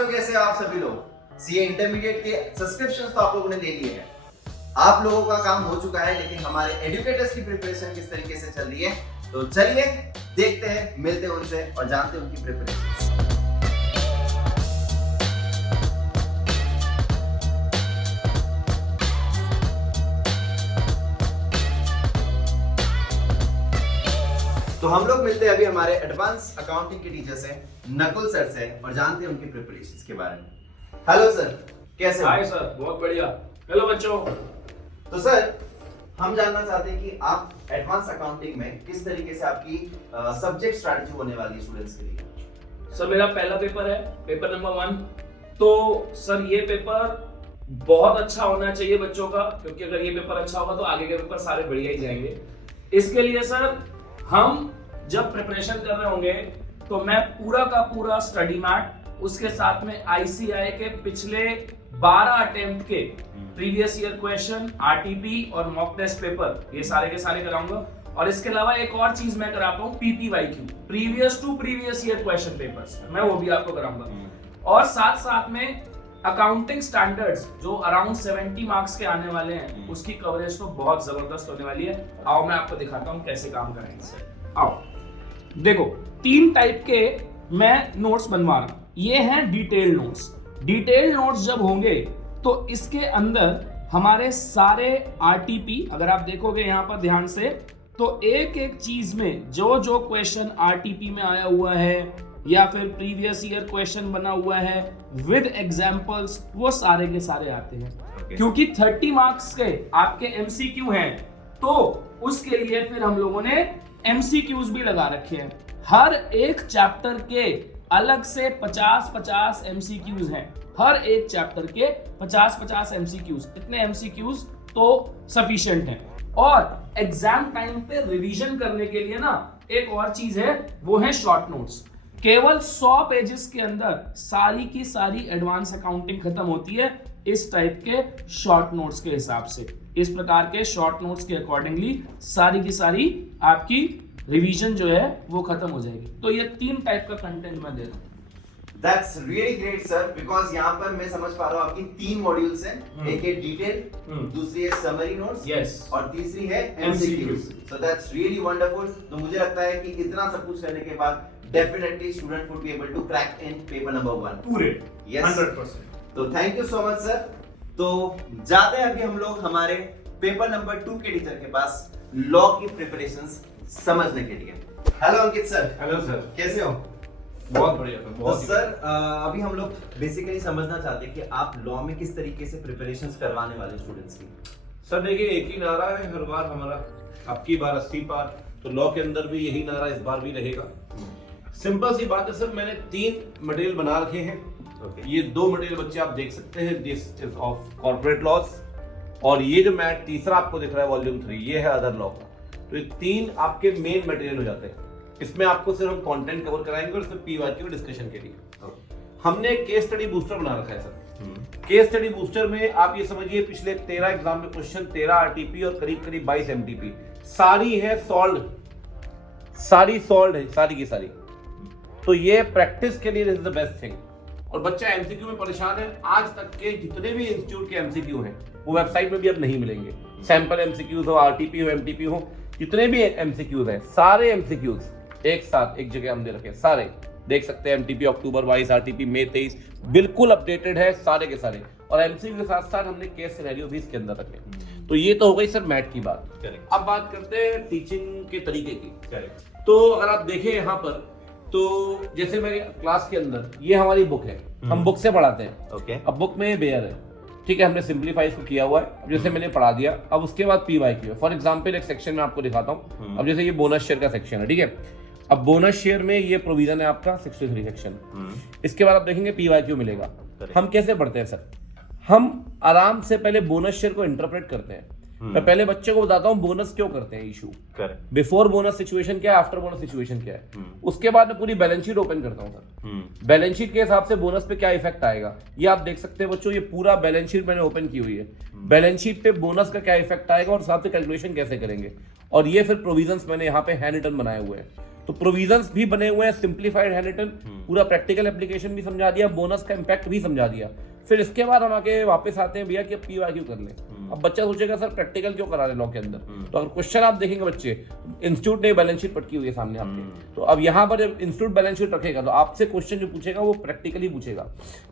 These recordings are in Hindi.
बच्चों, कैसे हो आप सभी लोग? सीए इंटरमीडिएट के सब्सक्रिप्शंस तो आप लोगों ने ले लिए हैं। आप लोगों का काम हो चुका है, लेकिन हमारे एजुकेटर्स की प्रिपरेशन किस तरीके से चल रही है, तो चलिए देखते हैं, मिलते हैं उनसे और जानते हैं उनकी प्रिपरेशन। तो हम लोग मिलते हैं अभी हमारे एडवांस अकाउंटिंग के टीचर से, नकुल सर से, और जानते हैं उनकी प्रिपरेशंस के बारे में। हेलो सर, कैसे हो? हाय सर, बहुत बढ़िया। हेलो बच्चों। तो सर, हम जानना चाहते हैं कि आप एडवांस अकाउंटिंग में किस तरीके से आपकी सब्जेक्ट स्ट्रेटजी होने वाली है स्टूडेंट्स के लिए। सर मेरा पहला पेपर है, पेपर नंबर 1। तो सर ये पेपर बहुत अच्छा होना चाहिए बच्चों का, क्योंकि अगर ये पेपर अच्छा होगा तो आगे के पेपर सारे बढ़िया ही जाएंगे। इसके लिए सर हम जब प्रिपरेशन कर रहे होंगे तो मैं पूरा का पूरा स्टडी मैट, उसके साथ में आईसीआई के पिछले 12 अटेम्प्ट के प्रीवियस ईयर क्वेश्चन, आरटीपी और मॉक टेस्ट पेपर, ये सारे के सारे कराऊंगा। और इसके अलावा एक और चीज मैं कराता हूँ, PPYQ, previous to previous year question papers, मैं वो भी आपको कराऊंगा। और साथ साथ में अकाउंटिंग स्टैंडर्ड्स जो अराउंड 70 मार्क्स के आने वाले हैं, उसकी कवरेज तो बहुत जबरदस्त होने वाली है। आओ मैं आपको दिखाता हूँ कैसे काम करेंगे। आओ देखो, 3 टाइप के मैं नोट्स बनवा रहा हूं। ये हैं डिटेल नोट्स। डिटेल नोट्स जब होंगे तो इसके अंदर हमारे सारे आरटीपी, अगर आप देखोगे यहां पर ध्यान से, तो एक एक चीज में जो जो क्वेश्चन आरटीपी में आया हुआ है या फिर प्रीवियस ईयर क्वेश्चन बना हुआ है विद एग्जांपल्स, वो सारे के सारे आते हैं। क्योंकि 30 मार्क्स के आपके एमसीक्यू हैं, तो उसके लिए फिर हम लोगों ने एमसीक्यूज भी लगा रखे हैं। हर एक चैप्टर के अलग से 50-50 एमसीक्यूज हैं। हर एक चैप्टर के 50-50 एमसीक्यूज। इतने एमसीक्यूज तो सफिशिएंट हैं। और एग्जाम टाइम पे रिवीजन करने के लिए ना एक और चीज है, वो है शॉर्ट नोट्स। केवल 100 पेजेस के अंदर सारी की सारी एडवांस अकाउंटिंग खत्म होती है इस टाइप के शॉर्ट नोट्स के हिसाब से। इस प्रकार के शॉर्ट नोट्स के अकॉर्डिंगली सारी की सारी आपकी रिवीजन जो है वो खत्म हो जाएगी। तो ये 3 टाइप का कंटेंट मैं दे रहा हूँ। That's really great sir, because यहाँ पर मैं समझ पा रहा हूँ आपकी 3 मॉड्यूल्स हैं। एक है डिटेल, दूसरी है समरी नोट्स, yes, और तीसरी है MCQs. So that's really wonderful। तो मुझे लगता है कि इतना सब कुछ करने के बाद definitely student would be able to crack in paper number 1 पूरे। Yes, 100%। तो thank you so much sir. तो जाते हैं अभी हम लोग हमारे पेपर नंबर 2 के टीचर के पास, लॉ की प्रिपरेशंस समझने के लिए। हेलो अंकित सर। हेलो सर, कैसे हो? बहुत बढ़िया सर, तो बहुत सर अभी हम लोग बेसिकली समझना चाहते हैं कि आप लॉ में किस तरीके से प्रिपरेशंस करवाने वाले स्टूडेंट्स की। सर देखिए, एक ही नारा है हर बार हमारा, अब की बार 80 पार, तो लॉ के अंदर भी यही नारा इस बार भी रहेगा। सिंपल सी बात है सर, मैंने 3 मटेरियल बना रखे हैं। ये 2 मटेरियल बच्चे आप देख सकते हैं, this is of corporate laws, और ये जो मैट तीसरा आपको दिख रहा है वॉल्यूम 3, ये है अदर लॉ का। तो ये 3 आपके मेन मटेरियल हो जाते हैं। इसमें आपको सिर्फ हम कंटेंट कवर कराएंगे और इसमें पीवाईक्यू डिस्कशन के लिए हमने केस स्टडी बूस्टर बना रखा है सर। केस स्टडी बूस्टर में आप ये समझिए, पिछले 13 एग्जाम में क्वेश्चन, 13 आरटीपी और करीब करीब 22 एमटीपी, सारी है सॉल्व, सारी सॉल्व है, सारी की सारी। तो ये प्रैक्टिस के लिए this is the best thing. और बच्चा एमसीक्यू में परेशान है, आज तक के जितने भी इंस्टीट्यूट के एमसीक्यू हैं वो वेबसाइट में भी अब नहीं मिलेंगे। सैंपल एमसीक्यूज हो, आरटीपी हो, एमटीपी हो, जितने भी एमसीक्यूज हैं, सारे एमसीक्यूज एक साथ एक जगह हम दे रखे, सारे देख सकते हैं। एमटीपी अक्टूबर 22, आरटीपी मई 23, बिल्कुल अपडेटेड है सारे के सारे। और एमसीक्यू के साथ साथ हमने केस सिनेरियो भी इसके अंदर रखे। तो ये तो हो गई सर मैथ की बात। अब बात करते हैं टीचिंग के तरीके की। तो अगर आप देखें यहाँ पर, तो जैसे मेरे क्लास के अंदर ये हमारी बुक है, हम बुक से पढ़ाते हैं। अब बुक में बेयर है, ठीक है, हमने सिंपलीफाई इसको किया हुआ है। अब जैसे मैंने पढ़ा दिया, अब उसके बाद पीवाईक्यू है। फॉर एग्जांपल एक सेक्शन में आपको दिखाता हूँ। अब जैसे ये बोनस शेयर का सेक्शन है, ठीक है। अब बोनस शेयर में ये प्रोविजन है आपका 63 सेक्शन। इसके बाद आप देखेंगे पीवाईक्यू मिलेगा। हम कैसे पढ़ते हैं सर? हम आराम से पहले बोनस शेयर को इंटरप्रेट करते हैं। मैं पहले बच्चे को बताता हूँ बोनस क्यों करते हैं इशू, बिफोर बोनस सिचुएशन क्या है, आफ्टर बोनस सिचुएशन क्या है। उसके बाद मैं पूरी बैलेंस शीट ओपन करता हूँ सर। बैलेंस शीट के हिसाब से बोनस पे क्या इफेक्ट आएगा ये आप देख सकते हैं बच्चों। ये पूरा बैलेंस शीट मैंने ओपन की हुई है। बैलेंस शीट पे बोनस का क्या इफेक्ट आएगा और साथ में कैलकुलेशन कैसे करेंगे, और ये फिर प्रोविजंस मैंने यहाँ पे हैंड रिटन बनाए हुए हैं। तो प्रोविजंस भी बने हुए हैं, सिंप्लीफाइड हैंड रिटन, पूरा प्रैक्टिकल एप्लीकेशन भी समझा दिया, बोनस का इंपैक्ट भी समझा दिया। फिर इसके बाद हम आके वापस आते हैं भैया कि अब PYQ कर लें। अब बच्चा सोचेगा सर प्रैक्टिकल क्यों करा रहे लॉ के अंदर, तो अगर क्वेश्चन आप देखेंगे बच्चे, इंस्टीट्यूट ने बैलेंस शीट पटकी हुई है सामने आपके, तो अब यहाँ पर जब इंस्टीट्यूट बैलेंस शीट रखेगा तो आपसे क्वेश्चन जो पूछेगा वो प्रैक्टिकली पूछेगा।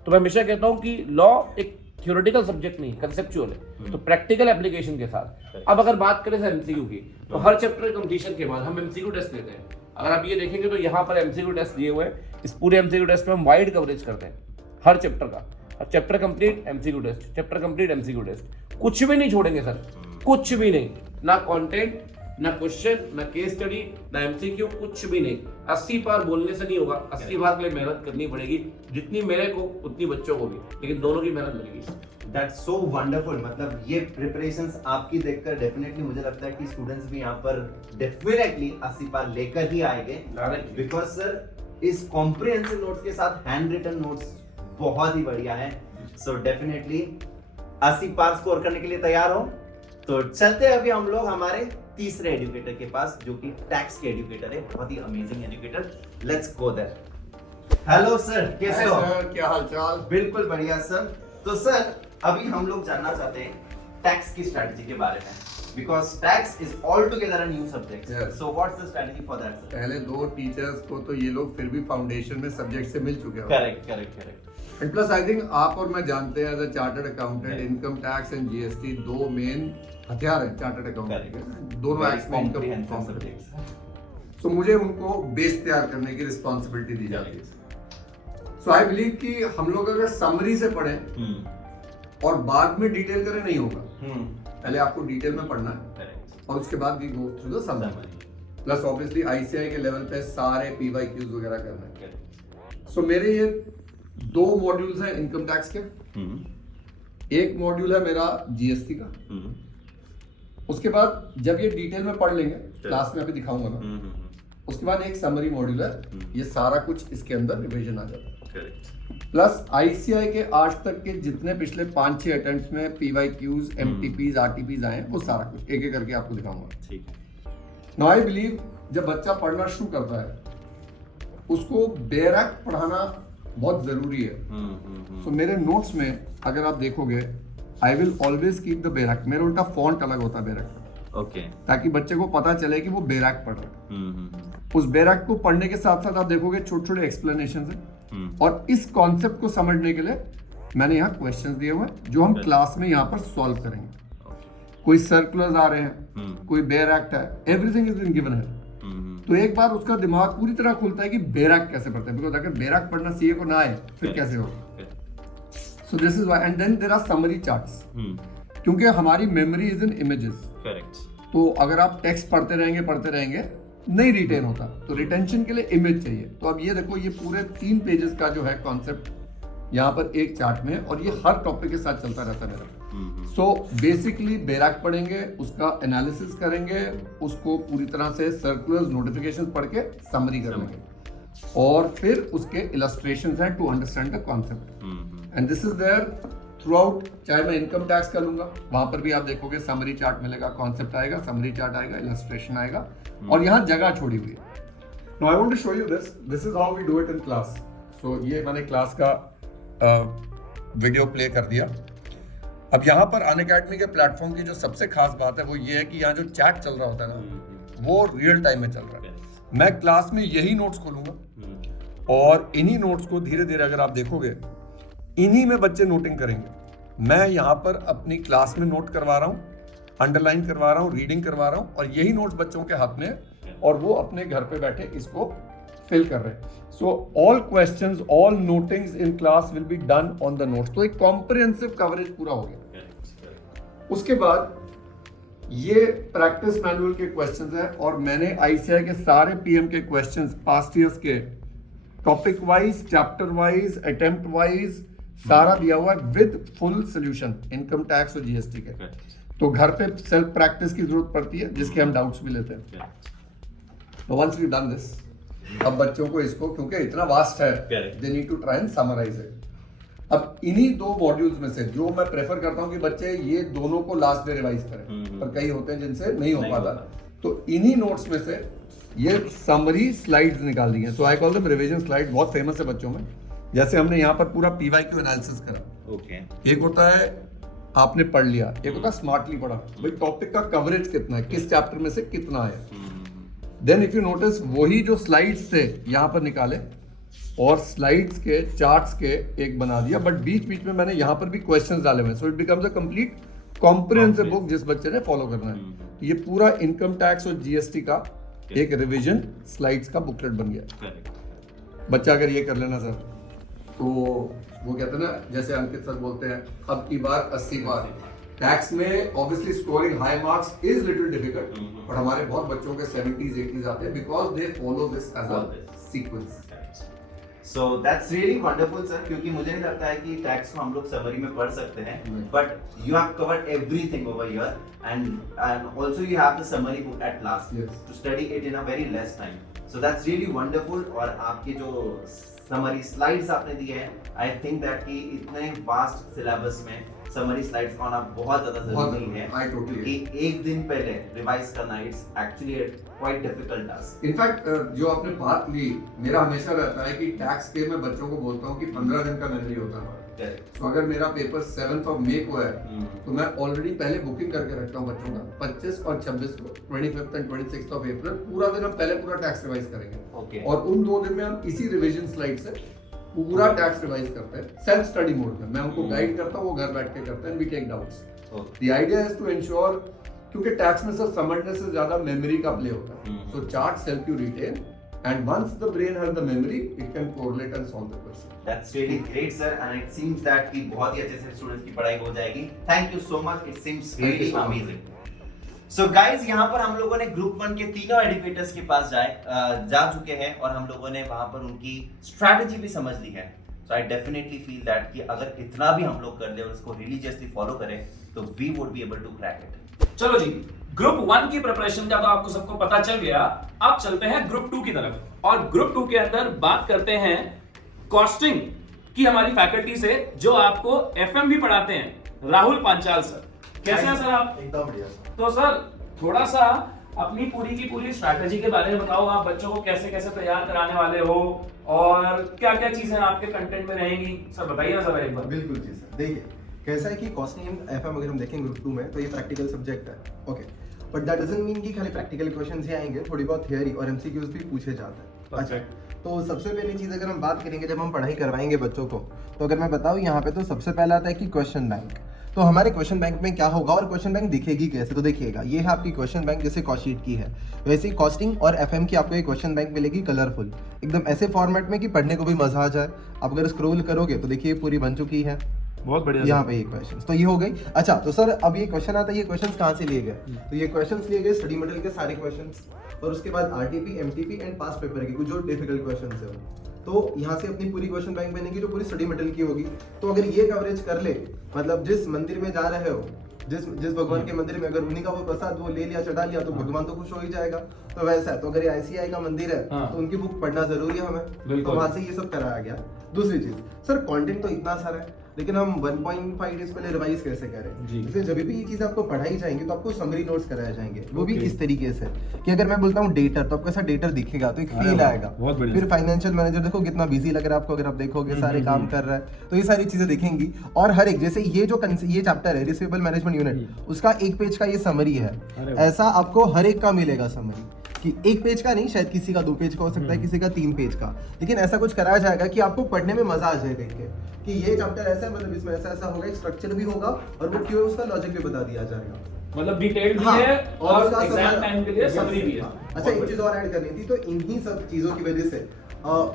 तो मैं हमेशा कहता हूँ कि लॉ एक थ्योरेटिकल सब्जेक्ट नहीं, कंसेप्चुअल है, तो प्रैक्टिकल एप्लीकेशन के साथ। अब अगर बात करें सर MCQ की, तो हर चैप्टर कंप्लीशन के बाद हम MCQ टेस्ट लेते हैं। अगर आप ये देखेंगे तो यहाँ पर MCQ टेस्ट दिए हुए हैं, इस पूरे MCQ टेस्ट में हम वाइड कवरेज करते हैं हर चैप्टर का। Chapter complete MCQ test, chapter complete MCQ test, कुछ भी नहीं छोड़ेंगे सर, कुछ भी नहीं, ना कंटेंट, ना क्वेश्चन, ना केस स्टडी, ना MCQ, कुछ भी नहीं। 80 बार बोलने से नहीं होगा, 80 बार के लिए मेहनत करनी पड़ेगी, जितनी मेरे को उतनी बच्चों को भी, लेकिन दोनों की मेहनत लगेगी। That's so wonderful. मतलब ये प्रिपरेशंस आपकी देखकर डेफिनेटली मुझे लगता है कि स्टूडेंट्स भी यहाँ पर डेफिनेटली 80 पार लेकर ही आएंगे, बिकॉज सर इस कॉम्प्रिहेंसिव नोट्स के साथ हैंड रिटन नोट्स बहुत ही बढ़िया है। सो डेफिनेटली 80 पार स्कोर करने के लिए तैयार हो तो चलते हैं अभी हम लोग हमारे तीसरे एजुकेटर के पास, जो कि टैक्स के एजुकेटर है, बहुत ही amazing educator. Let's go there. Hello sir, कैसे हो? सर, क्या हालचाल? बिल्कुल बढ़िया सर। तो सर अभी हम लोग जानना चाहते हैं टैक्स की स्ट्रेटजी के बारे में, because tax is all together a new subject. Yes. So what's the strategy for that sir? पहले 2 टीचर्स को तो ये लोग फिर भी फाउंडेशन में सब्जेक्ट से मिल चुके हो। Correct. And plus I think आप और मैं जानते हैं as a chartered accountant, income tax and GST 2 main हथियार है चार्टर्ड अकाउंटेंट के, दोनों एक्ट्स में इनकम सब्जेक्ट्स। सो मुझे उनको बेस तैयार करने की रिस्पांसिबिलिटी दी जाती है। सो आई बिलीव कि हम लोग अगर समरी से पढ़ें और बाद में डिटेल करें नहीं होगा, पहले आपको डिटेल में पढ़ना है और उसके बाद we go through the summary, plus obviously ICI के लेवल पे सारे PYQs वगैरह करना है। सो मेरे ये 2 मॉड्यूल्स हैं इनकम टैक्स के, एक मॉड्यूल है मेरा GST का। उसके बाद जब ये डिटेल में पढ़ लेंगे, क्लास में अभी दिखाऊंगा मैं, उसके बाद एक समरी मॉड्यूल है, ये सारा कुछ इसके अंदर रिवीजन आ जाता है। प्लस ICI के आज तक के जितने पिछले 5-6 अटेम्प्ट्स में PYQs, MTPs, RTPs आए हैं, वो सारा कुछ एक एक करके आपको दिखाऊंगा। ठीक है। नाउ आई बिलीव जब बच्चा पढ़ना शुरू करता है उसको बेयर एक्ट पढ़ाना बहुत जरूरी है। सो मेरे नोट्स में अगर आप देखोगे, I will always keep the bare act. मेरा उल्टा फॉन्ट अलग होता है बेयर एक्ट का, ओके, ताकि बच्चे को पता चले कि वो बेयर एक्ट पढ़ रहा है। उस बेयर एक्ट को पढ़ने के साथ साथ आप देखोगे छोटे छोटे एक्सप्लेनेशन है, और इस कॉन्सेप्ट को समझने के लिए मैंने यहाँ क्वेश्चंस दिए हुए हैं जो हम क्लास में यहाँ पर सॉल्व करेंगे। कोई सर्कुलर्स आ रहे हैं, कोई बेयर एक्ट है, एवरीथिंग इज बीन गिवन है। तो एक बार उसका दिमाग पूरी तरह खुलता है कि बेयर एक्ट कैसे पढ़ते हैं, बिकॉज अगर बेयर एक्ट पढ़ना सीए को ना आए फिर कैसे होगा। So this is why, and then there are summary charts, क्योंकि हमारी मेमोरी इज इन इमेजेस। तो अगर आप टेक्स्ट पढ़ते रहेंगे नहीं रिटेन होता, तो रिटेंशन के लिए इमेज चाहिए। तो अब ये देखो, ये पूरे 3 पेजेस का जो है कॉन्सेप्ट यहाँ पर एक चार्ट में, और ये हर टॉपिक के साथ चलता रहता है मेरा। सो बेसिकली बेयर एक्ट पढ़ेंगे, उसका एनालिसिस करेंगे, उसको पूरी तरह से सर्कुलर्स, नोटिफिकेशंस पढ़ के समरी कर लेंगे, और फिर उसके इलस्ट्रेशंस हैं to understand the concept. And this is there throughout. चाहे मैं इनकम टैक्स का लूंगा, वहां पर भी आप देखोगे समरी चार्ट मिलेगा, कॉन्सेप्ट आएगा, समरी चार्ट आएगा, इलस्ट्रेशन आएगा, और यहाँ जगह छोड़ी हुई है। Now I want to show you this is how we do it in class. सो ये मैंने क्लास का वीडियो प्ले कर दिया। अब यहाँ पर अनअकैडमी के प्लेटफॉर्म की जो सबसे खास बात है वो ये है कि यहाँ जो चैट चल रहा होता है ना, वो रियल टाइम में चल रहा है। मैं क्लास में यही नोट्स खोलूंगा और इन्हीं नोट्स को धीरे धीरे अगर आप देखोगे, इन्हीं में बच्चे नोटिंग करेंगे। मैं यहाँ पर अपनी क्लास में नोट करवा रहा हूँ, अंडरलाइन करवा रहा हूँ, रीडिंग करवा रहा हूँ, और यही नोट्स बच्चों के हाथ में है, और वो अपने घर पे बैठे इसको फिल कर रहे हैं। So all questions, all notings in class will be done on the notes. तो एक कॉम्प्रिहेंसिव कवरेज पूरा हो गया। उसके बाद ये प्रैक्टिस मैनुअल के क्वेश्चंस हैं, और मैंने ICI के सारे PM के क्वेश्चंस पास्ट ईयर्स के topic wise, chapter wise, attempt wise सारा दिया हुआ है with full solution income tax और GST के। तो घर पे सेल्फ प्रैक्टिस की जरूरत पड़ती है, जिसके हम डाउट्स भी लेते हैं। तो वंस वी डन दिस, अब बच्चों को इसको, क्योंकि इतना वास्ट है, they need to try and summarise it. अब इन्हीं 2 मॉड्यूल्स में से जो मैं प्रेफर करता हूं कि बच्चे ये दोनों को लास्ट डे रिवाइज करें, पर कई होते हैं जिनसे नहीं हो पाता, तो इन्हीं नोट्स में से ये समरी स्लाइड्स निकाल दी हैं, so I call them revision slide, बहुत फेमस है बच्चों में। जैसे हमने यहाँ पर पूरा PYQ एनालिसिस करा। ओके। एक होता है आपने पढ़ लिया, एक होता है स्मार्टली पढ़ा, भाई टॉपिक का कवरेज कितना है, किस चैप्टर में से कितना है। देन इफ यू नोटिस वही जो स्लाइड्स थे यहाँ पर निकाले और स्लाइड्स के चार्ट्स के एक बना दिया, बट बीच बीच में मैंने यहाँ पर भी क्वेश्चंस डाले हुए, so it becomes a complete comprehensive book जिस बच्चे ने फॉलो करना है। ये पूरा इनकम टैक्स और GST का एक रिवीजन स्लाइड्स का बुकलेट बन गया। बच्चा अगर ये कर लेना सर, तो वो कहते हैं ना, जैसे अंकित सर बोलते हैं अब की बार 80 बार। टैक्स में obviously scoring high marks is little difficult, but हमारे बहुत बच्चों के 70s 80s आते हैं because they follow this as a sequence. So that's really wonderful sir, क्योंकि मुझे नहीं लगता है कि टैक्स को हम लोग समरी में पढ़ सकते हैं, but you have covered everything over here and also you have the summary book at last to study it in a very less time. So that's really wonderful। और आपके जो समरी स्लाइड्स आपने दिए हैं, आई थिंक दैट कि इतने वास्ट सिलेबस में समरी स्लाइड्स का होना बहुत ज्यादा जरूरी है, क्योंकि एक दिन पहले रिवाइज करना it's actually quite difficult task. In fact जो आपने बात ली, मेरा हमेशा रहता है कि टैक्स के मैं बच्चों को बोलता हूँ कि 15 दिन का मेमोरी होता है। तो अगर मेरा पेपर 7 मई को है तो मैं ऑलरेडी पहले बुकिंग करके रखता हूँ बच्चों का 25 और 26 को, 25 एंड 26 अप्रैल पूरा दिन हम पहले पूरा टैक्स रिवाइज करेंगे। और उन 2 दिन में हम इसी रिवीजन स्लाइड से पूरा टैक्स रिवाइज करते हैं सेल्फ स्टडी मोड में। मैं उनको गाइड करता हूँ, वो घर बैठ के करते हैं, we take doubts. The idea is to ensure, क्योंकि टैक्स में सर समझने से ज्यादा मेमोरी का प्ले होता है, so charts help you retain and once the brain has the memory it can correlate and solve the question. That's really great sir, and it seems that कि बहुत ही अच्छे से स्टूडेंट्स की पढ़ाई हो जाएगी। Thank you so much, it seems really amazing. So guys, यहाँ पर हम लोगों ने ग्रुप 1 के तीनों एडुकेटर्स के पास जा चुके हैं और हम लोगों ने वहाँ पर उनकी स्ट्रैटेजी भी समझ ली है। So I definitely feel that कि अगर इतना भी हम लोग कर ले और उसको रिलीजियसली फॉलो करें तो we would be able to crack it. चलो जी, ग्रुप 1 की प्रिपरेशन का तो आपको सबको पता चल गया। अब चलते हैं ग्रुप 2 की तरफ, और ग्रुप 2 के अंदर बात करते हैं कॉस्टिंग की हमारी फैकल्टी से, जो आपको FM भी पढ़ाते हैं, राहुल पांचाल सर। कैसे हैं सर आप? एकदम बढ़िया। तो सर थोड़ा सा अपनी पूरी की पूरी स्ट्रैटेजी के बारे में बताओ, आप बच्चों को कैसे कैसे तैयार कराने वाले हो और क्या क्या चीजें आपके कंटेंट में रहेंगी, सर बताइए ना जरा एक बार। बिल्कुल जी सर, देखिए कैसा है कि कॉस्टिंग एंड FM अगर हम देखें ग्रुप 2 में तो ये प्रैक्टिकल सब्जेक्ट है, okay, but that doesn't mean कि खाली प्रैक्टिकल क्वेश्चंस ही आएंगे, थोड़ी बहुत थियरी और MCQs भी पूछे जाते हैं। अच्छा, तो सबसे पहली चीज़ अगर हम बात करेंगे जब हम पढ़ाई करवाएंगे बच्चों को, तो अगर मैं बताऊँ यहाँ पे तो सबसे पहला आता है कि क्वेश्चन बैंक। तो हमारे क्वेश्चन बैंक में क्या होगा और क्वेश्चन बैंक दिखेगी कैसे, तो देखिएगा ये है आपकी क्वेश्चन बैंक जैसे कॉस्ट शीट की है, वैसे ही कॉस्टिंग और FM की आपको एक क्वेश्चन बैंक मिलेगी कलरफुल, एकदम ऐसे फॉर्मेट में कि पढ़ने को भी मजा आ जाए। आप अगर स्क्रॉल करोगे तो देखिए पूरी बन चुकी है, बहुत बढ़िया यहाँ पे ये क्वेश्चन, तो ये हो गई। अच्छा, तो सर अब ये क्वेश्चन आता है, ये क्वेश्चन कहाँ से लिए गए, तो ये क्वेश्चन लिए गए स्टडी मटेरियल के सारे क्वेश्चन, और उसके बाद RTP, MTP and pass paper के कुछ जो डिफिकल्ट क्वेश्चन है, तो यहाँ से अपनी पूरी क्वेश्चन बैंक बनेगी जो पूरी स्टडी मटेरियल की होगी। तो अगर ये कवरेज कर ले, मतलब जिस मंदिर में जा रहे हो, जिस भगवान के मंदिर में अगर उन्हीं का वो प्रसाद वो ले लिया चढ़ा लिया तो भगवान तो खुश हो ही जाएगा। तो वैसा है, तो अगर ये ICI का मंदिर है तो उनकी बुक पढ़ना जरूरी है हमें, तो वहां से ये सब कराया गया। दूसरी चीज सर, कंटेंट तो इतना सारा है, लेकिन हम 1.5 डेज पहले रिवाइज कैसे करें, इसलिए जब भी ये चीज आपको पढ़ाई जाएंगी तो आपको समरी नोट्स कराए जाएंगे, वो भी इस तरीके से कि अगर मैं बोलता हूँ डेटर, तो आपको ऐसा डेटर दिखेगा तो एक फील आएगा। फिर फाइनेंशियल मैनेजर देखो कितना बिजी लग रहा है आपको, अगर आप देखोगे सारे काम कर रहा है, तो ये सारी चीजें दिखेंगी। और हर एक, जैसे ये जो ये चैप्टर है रिसीवेबल मैनेजमेंट यूनिट, उसका 1 पेज का ये समरी है, ऐसा आपको हर एक का मिलेगा समरी, कि 1 पेज का नहीं, शायद किसी का 2 पेज का हो सकता है, किसी का 3 पेज का, लेकिन ऐसा कुछ कराया जाएगा कि आपको पढ़ने में मजा आ जाए देख के कि ये चैप्टर ऐसा है, मतलब इसमें ऐसा ऐसा होगा, एक स्ट्रक्चर भी होगा और वो क्यों है उसका लॉजिक भी बता दिया जाएगा, मतलब डिटेल्ड भी है और एग्जाम टाइम के लिए समरी भी है। अच्छा, एक चीज और ऐड करनी थी, तो इन्हीं सब चीजों की वजह से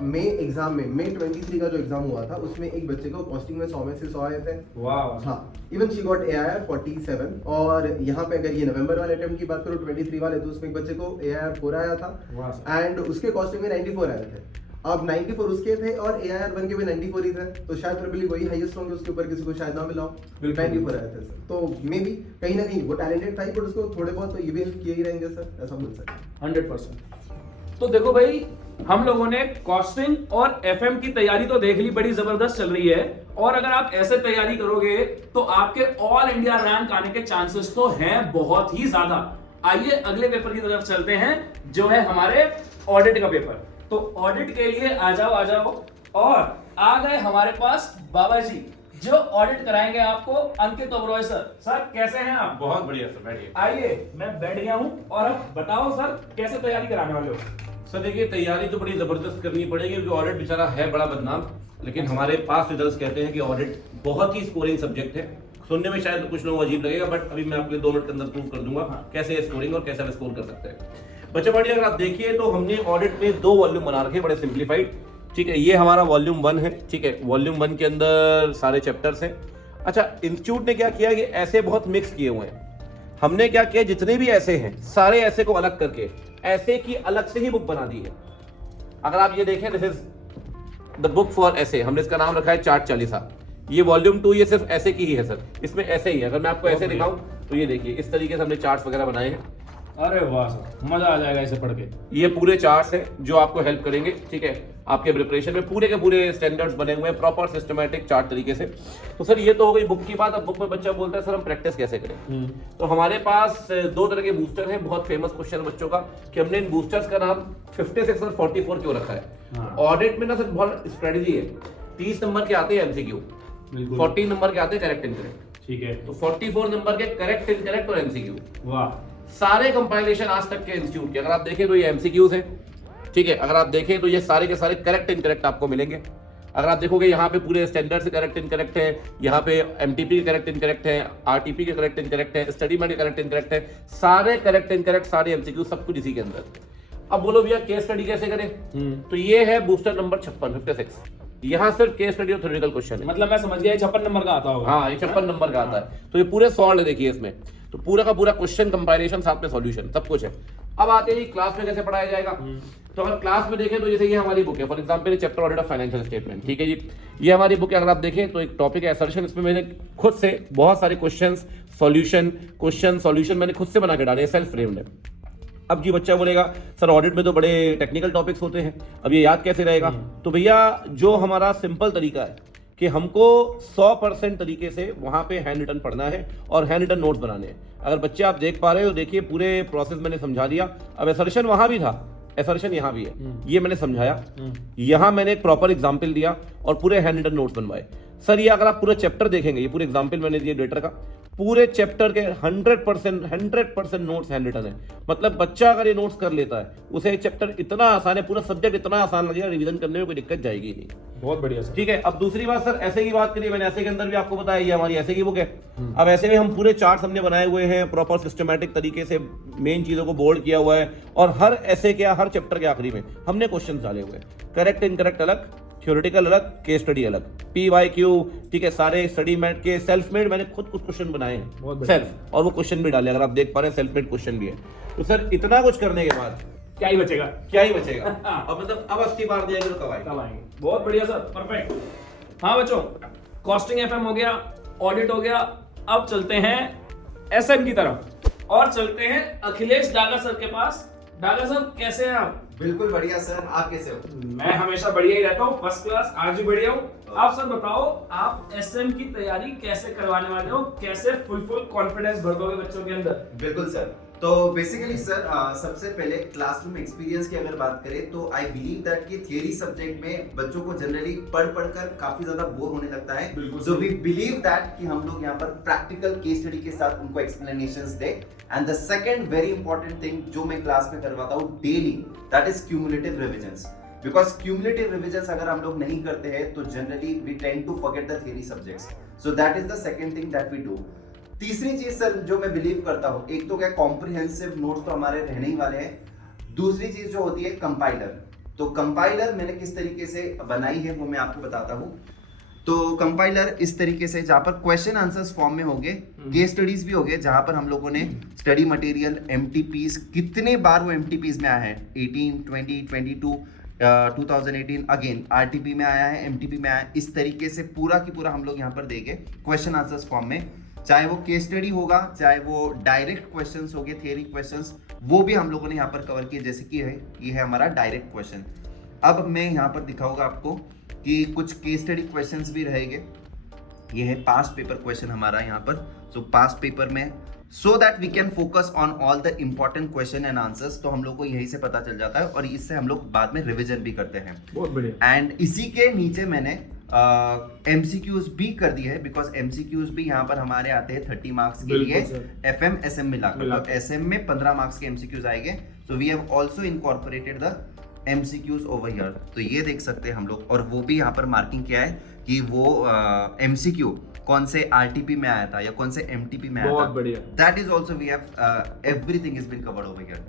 मई एग्जाम में, मई 23 का जो एग्जाम हुआ था उसमें एक बच्चे को कॉस्टिंग में 100 में से 100 आए थे। वाह। हाँ, इवन शी गॉट AIR 47। और यहाँ पे अगर ये नवंबर वाले अटेम्प्ट की बात करो 23 वाले, तो उसमें एक बच्चे को AIR 4 आया था एंड उसके कॉस्टिंग में 94 आए थे। अब 94 उसके थे और AIR 1 के भी 94 ही थे, तो शायद प्रोबेबली वही हाईएस्ट होंगे, उसके ऊपर किसी को शायद ना मिला हो, 94 आए थे सर। तो मे बी कहीं ना कहीं वो टैलेंटेड था, बट उसको थोड़े बहुत तो ये भी हेल्प किए ही रहेंगे सर, ऐसा बोल सकते 100%। तो देखो भाई, हम लोगों ने कॉस्टिंग और FM की तैयारी तो देख ली, बड़ी जबरदस्त चल रही है, और अगर आप ऐसे तैयारी करोगे तो आपके ऑल इंडिया रैंक आने के चांसेस तो हैं बहुत ही ज्यादा। आइए अगले पेपर की तरफ चलते हैं, जो है हमारे ऑडिट का पेपर। तो ऑडिट के लिए आ जाओ और आ गए हमारे पास बाबा जी, जो ऑडिट कराएंगे आपको, अंकित ओबरॉय सर। सर कैसे हैं आप? बहुत बढ़िया सर, बैठिए। आइए, मैं बैठ गया हूं और अब बताओ सर कैसे तैयारी कराने वाले हो? सर देखिए, तैयारी तो बड़ी जबरदस्त करनी पड़ेगी क्योंकि ऑडिट बेचारा है बड़ा बदनाम, लेकिन हमारे पास रिजल्ट्स कहते हैं कि ऑडिट बहुत ही स्कोरिंग सब्जेक्ट है। सुनने में शायद कुछ लोगों को अजीब लगेगा, बट अभी मैं आपके 2 मिनट के अंदर प्रूव कर दूंगा कैसे स्कोरिंग और कैसे स्कोर कर सकते हैं। बच्चे बढ़िया, अगर आप देखिए तो हमने ऑडिट में 2 वॉल्यूम बना रखे, बड़े सिंप्लीफाइड। ठीक है, ये हमारा वॉल्यूम 1 है। ठीक है, वॉल्यूम 1 के अंदर सारे चैप्टर्स हैं। अच्छा, इंस्टीट्यूट ने क्या किया कि ऐसे बहुत मिक्स किए हुए हैं। हमने क्या किया, जितने भी ऐसे हैं सारे ऐसे को अलग करके ऐसे की अलग से ही बुक बना दी है। अगर आप ये देखें, this is the book for ऐसे, हमने इसका नाम रखा है चार्ट 40। ये वॉल्यूम 2, ये सिर्फ ऐसे की ही है सर, इसमें ऐसे ही है। अगर मैं आपको ऐसे दिखाऊं तो ये देखिए, इस तरीके से हमने चार्ट्स वगैरह बनाए हैं। अरे वाह सर, मजा आ जाएगा इसे पढ़ के। ये पूरे चार्ट्स हैं जो आपको हेल्प करेंगे, ठीक है, आपके प्रिपरेशन में। पूरे के पूरे स्टैंडर्ड्स बने हुए हैं, प्रॉपर सिस्टमैटिक चार्ट तरीके से। तो सर ये तो हो गई बुक की बात। अब बुक में बच्चा बोलता है सर हम प्रैक्टिस कैसे करें? तो हमारे पास 2 तरह के बूस्टर हैं। बहुत फेमस क्वेश्चन बच्चों का कि हमने इन बूस्टर्स का नाम 56 और 44 क्यों रखा है। ऑडिट में ना सर बहुत स्ट्रेटेजी है। 30 नंबर के आते हैं एमसीक्यू, 40 नंबर के आते हैं करेक्ट इनकरेक्ट। ठीक है, तो 44 नंबर के करेक्ट इनकरेक्ट और एमसीक्यू। वाह। सारे कंपाइलेशन आज तक के इंस्टीट्यूट के अगर आप देखें तो ये एमसीक्यूज हैं। ठीक है, अगर आप देखें तो ये सारे के सारे करेक्ट इनकरेक्ट आपको मिलेंगे। अगर आप देखोगे यहाँ पे पूरे स्टैंडर्ड से करेक्ट इनकरेक्ट है, यहाँ पे एमटीपी के करेक्ट इनकरेक्ट है, आरटीपी के करेक्ट इनकरेक्ट है, स्टडी मेट के करेक्ट इनकरेक्ट है, सारे करेक्ट इनकरेक्ट, सारे एमसीक्यू, सब कुछ इसी के अंदर। अब बोलो भैया केस स्टडी कैसे करें? तो ये है बूस्टर नंबर 56। यहाँ सिर्फ केस स्टडी और थ्योरेटिकल क्वेश्चन है। मतलब मैं समझ गया 56 नंबर का आता होगा। हाँ, ये 56 नंबर का आता है। तो ये पूरे सॉल्व है, देखिए इसमें तो पूरा का पूरा क्वेश्चन कंपाइलेशन साथ में सॉल्यूशन सब कुछ है। अब आते हैं क्लास में कैसे पढ़ाया जाएगा। तो अगर क्लास में देखें तो जैसे ये हमारी बुक है, for example chapter audit of financial statement. ठीक है जी, ये हमारी बुक है। अगर आप देखें तो एक टॉपिक है असर्शन, इसमें मैंने खुद से बहुत सारे क्वेश्चन सॉल्यूशन मैंने खुद से बना के डाले हैं, सेल्फ फ्रेम्ड है। अब जी बच्चा बोलेगा सर ऑडिट में तो बड़े टेक्निकल टॉपिक्स होते हैं, अब ये याद कैसे रहेगा? तो भैया जो हमारा सिंपल तरीका है कि हमको 100% तरीके से वहां पे हैंड रिटन पढ़ना है और हैंड रिटन नोट्स बनाने हैं। अगर बच्चे आप देख पा रहे हो, देखिए पूरे प्रोसेस मैंने समझा दिया। अब एसर्शन वहां भी था, एसर्शन यहाँ भी है, ये मैंने समझाया। यहाँ मैंने एक प्रॉपर एग्जाम्पल दिया और पूरे हैंड रिटन नोट्स बनवाए। सर ये अगर आप पूरा चैप्टर देखेंगे, ये पूरे एग्जाम्पल मैंने दिए डेटर का, पूरे चैप्टर के 100% नोट्स हैंड रिटन है। मतलब बच्चा अगर ये नोट्स कर लेता है, उसे चैप्टर इतना आसान है, पूरा सब्जेक्ट इतना आसान लगेगा, रिवीजन करने में कोई दिक्कत जाएगी नहीं। बहुत बढ़िया सर। ठीक है, अब दूसरी बात सर ऐसे की बात करिए, मैंने ऐसे के अंदर भी आपको बताया ये हमारी ऐसे की बुक है। अब ऐसे में हम पूरे चार्ट्स हमने बनाए हुए हैं, प्रॉपर सिस्टमैटिक तरीके से मेन चीजों को बोल्ड किया हुआ है, और हर ऐसे के हर चैप्टर के आखिरी में हमने क्वेश्चन डाले हुए हैं। करेक्ट इनकरेक्ट अलग, थ्योरेटिकल अलग, केस स्टडी अलग, PYQ। ठीक है, सारे स्टडी मेट के सेल्फ मेड मैंने खुद कुछ क्वेश्चन बनाए हैं सेल्फ, और वो क्वेश्चन भी डाले, अगर आप देख पा रहे हैं सेल्फ मेड क्वेश्चन भी है। तो सर इतना कुछ करने के बाद क्या ही बचेगा? अब मतलब अब 80 बार दिया तो कब आएंगे? बहुत बढ़िया सर, परफेक्ट। हाँ बच्चों, कॉस्टिंग FM हो गया, ऑडिट हो गया, अब चलते हैं SM की तरफ और चलते हैं अखिलेश डागा सर के पास। डागा सर कैसे हैं आप? बिल्कुल बढ़िया सर, आप कैसे हो? मैं हमेशा बढ़िया ही रहता हूँ, फर्स्ट क्लास, आज भी बढ़िया हूँ। आप सर बताओ, आप SM की तैयारी कैसे करवाने वाले हो? कैसे फुल कॉन्फिडेंस भर दोगे बच्चों के अंदर? बिल्कुल सर, तो बेसिकली सर सबसे पहले क्लासरूम एक्सपीरियंस की अगर बात करें तो आई बिलीव दैट कि थियरी सब्जेक्ट में बच्चों को जनरली पढ़कर काफी ज्यादा बोर होने लगता है। सो वी बिलीव दैट कि हम लोग यहाँ पर प्रैक्टिकल केस स्टडी के साथ उनको एक्सप्लेनेशंस दे। And the second very important thing जो मैं क्लास में करवाता हूँ daily, that is cumulative revisions. Because cumulative revisions अगर हम लोग नहीं करते हैं तो generally we tend to forget the theory subjects. So that is the second thing that we do. तीसरी चीज सर जो मैं बिलीव करता हूँ, एक तो क्या कॉम्प्रिहेंसिव नोट्स तो हमारे रहने ही वाले हैं। दूसरी चीज जो होती है कंपाइलर। तो कंपाइलर मैंने किस तरीके से बनाई है वो मैं आपको बताता हूँ। तो कंपाइलर इस तरीके से जहाँ पर क्वेश्चन आंसर्स फॉर्म में होंगे, केस स्टडीज भी होंगे, जहाँ पर हम लोगों ने स्टडी मटेरियल, MTPs, कितने बार वो MTPs में आया है, 18, 20, 22, 2018 अगेन RTP में आया है, MTP में आया है। इस तरीके से पूरा की पूरा हम लोग यहाँ पर देंगे क्वेश्चन आंसर्स फॉर्म में, चाहे वो केस स्टडी होगा, चाहे वो डायरेक्ट क्वेश्चंस होंगे, थियरी क्वेश्चंस, वो भी हम लोगों ने यहाँ पर कवर किए। जैसे कि है ये है हमारा डायरेक्ट क्वेश्चन। अब मैं यहाँ पर दिखाऊंगा आपको कि कुछ केस स्टडी क्वेश्चंस भी रहेंगे। ये है पास्ट पेपर क्वेश्चन हमारा यहाँ पर। सो पास्ट पेपर में so that we can focus on all the important question and answers, तो हम लोग को यही से पता चल जाता है और इससे हम लोग बाद में रिविजन भी करते हैं। बहुत बढ़िया। एंड इसी के नीचे मैंने MCQs भी कर दिए है, बिकॉज MCQs भी यहाँ पर हमारे आते हैं 30 मार्क्स के लिए FM SM मिलाकर। तो SM में 15 मार्क्स के MCQs आएंगे। So we have also incorporated the MCQs over here. तो ये देख सकते हैं हम लोग, और वो भी यहाँ पर मार्किंग किया है कि वो MCQ कौन से RTP में आया था या कौन से MTP में आया था। बहुत बढ़िया। That is also we have everything is been covered over here.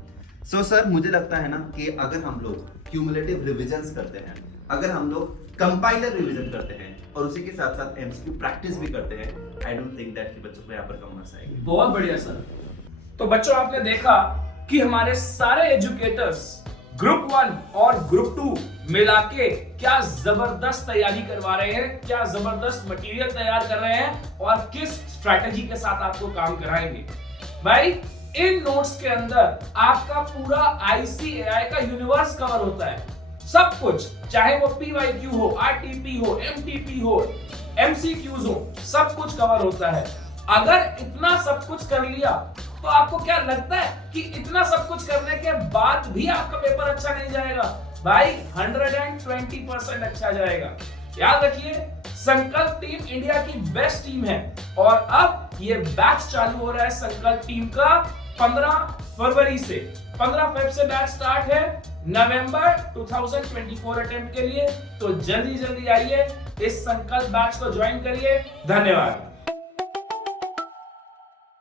So sir मुझे लगता है ना कि अगर हम लोग क्यूमुलेटिव रिविजन्स करते हैं, अगर हम लोग कंपाइलर रिवीजन करते हैं और उसी के साथ साथ MCQ प्रैक्टिस भी करते हैं, आई डोंट थिंक दैट कि बच्चों को यहाँ पर कम मार्क्स आएंगे। बहुत बढ़िया सर। तो बच्चों आपने देखा कि हमारे सारे एजुकेटर्स ग्रुप 1 और ग्रुप 2 मिला के क्या जबरदस्त तैयारी करवा रहे हैं, क्या जबरदस्त मटेरियल तैयार कर रहे हैं और किस स्ट्रैटेजी के साथ आपको काम कराएंगे। भाई इन नोट्स के अंदर आपका पूरा ICAI का यूनिवर्स कवर होता है, सब कुछ, चाहे वो PYQ हो, RTP हो, MTP हो, MCQs हो, सब कुछ कवर होता है। अगर इतना सब कुछ कर लिया तो आपको क्या लगता है कि इतना सब कुछ करने के बाद भी आपका पेपर अच्छा नहीं जाएगा? भाई 120% अच्छा जाएगा। याद रखिए संकल्प टीम इंडिया की बेस्ट टीम है और अब ये बैच चालू हो रहा है संकल्प टीम का 15 फरवरी से। 15 फेब से बैच स्टार्ट है नवंबर 2024 अटेम्प्ट के लिए। तो जल्दी जल्दी आइए, इस संकल्प बैच को ज्वाइन करिए। धन्यवाद।